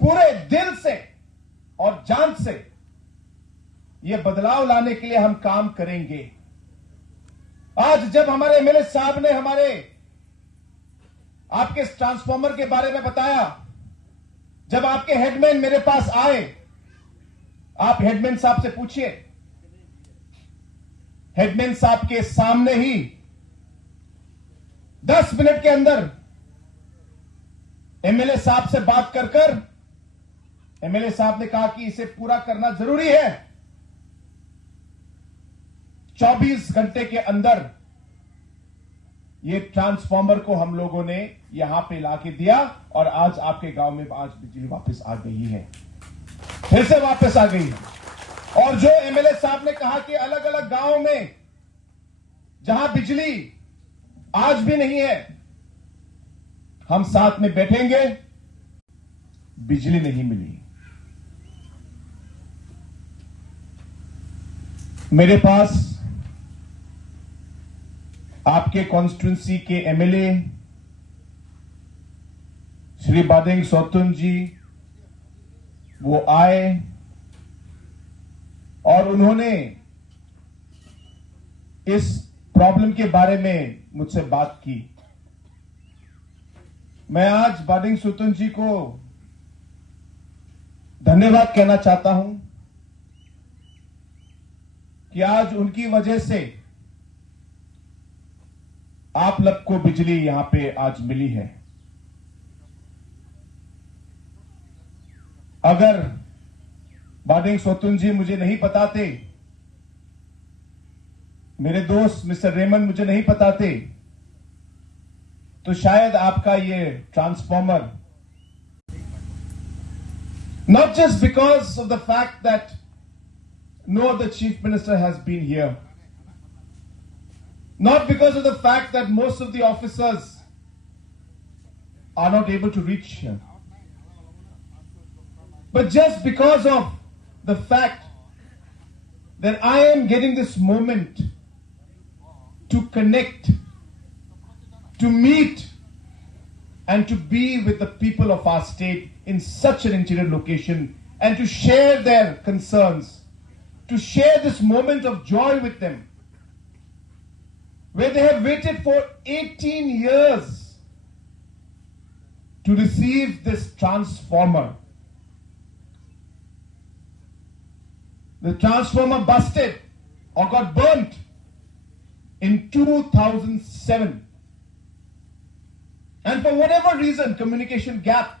पूरे दिल से और जान से यह बदलाव लाने के लिए हम काम करेंगे। आज जब हमारे एमएलए साहब ने हमारे आपके ट्रांसफॉर्मर के बारे में बताया, जब आपके हेडमैन मेरे पास आए, आप हेडमैन साहब से पूछिए, हेडमैन साहब के सामने ही 10 मिनट के अंदर एमएलए साहब से बात कर एमएलए साहब ने कहा कि इसे पूरा करना जरूरी है। 24 घंटे के अंदर ये ट्रांसफॉर्मर को हम लोगों ने यहां पे लाके दिया और आज आपके गांव में आज बिजली वापस आ गई है, फिर से वापस आ गई है। और जो एमएलए साहब ने कहा कि अलग अलग गांव में जहां बिजली आज भी नहीं है, हम साथ में बैठेंगे, बिजली नहीं मिली। मेरे पास आपके कॉन्स्टिट्यूंसी के एमएलए श्री बाडिंग सोतुन जी वो आए और उन्होंने इस प्रॉब्लम के बारे में मुझसे बात की। मैं आज बाडिंग सोतुन जी को धन्यवाद कहना चाहता हूं कि आज उनकी वजह से आप लोग को बिजली यहां पे आज मिली है। अगर बाडिंग सोतुन जी मुझे नहीं बताते, मेरे दोस्त मिस्टर रेमन मुझे नहीं बताते, तो शायद आपका ये transformer, not just because of the fact that no other chief minister has been here, not because of the fact that most of the officers are not able to reach here, but just because of the fact that I am getting this moment to connect, to meet, and to be with the people of our state in such an interior location and to share their concerns, to share this moment of joy with them, where they have waited for 18 years to receive this transformer. The transformer busted or got burnt in 2007. And for whatever reason, communication gap,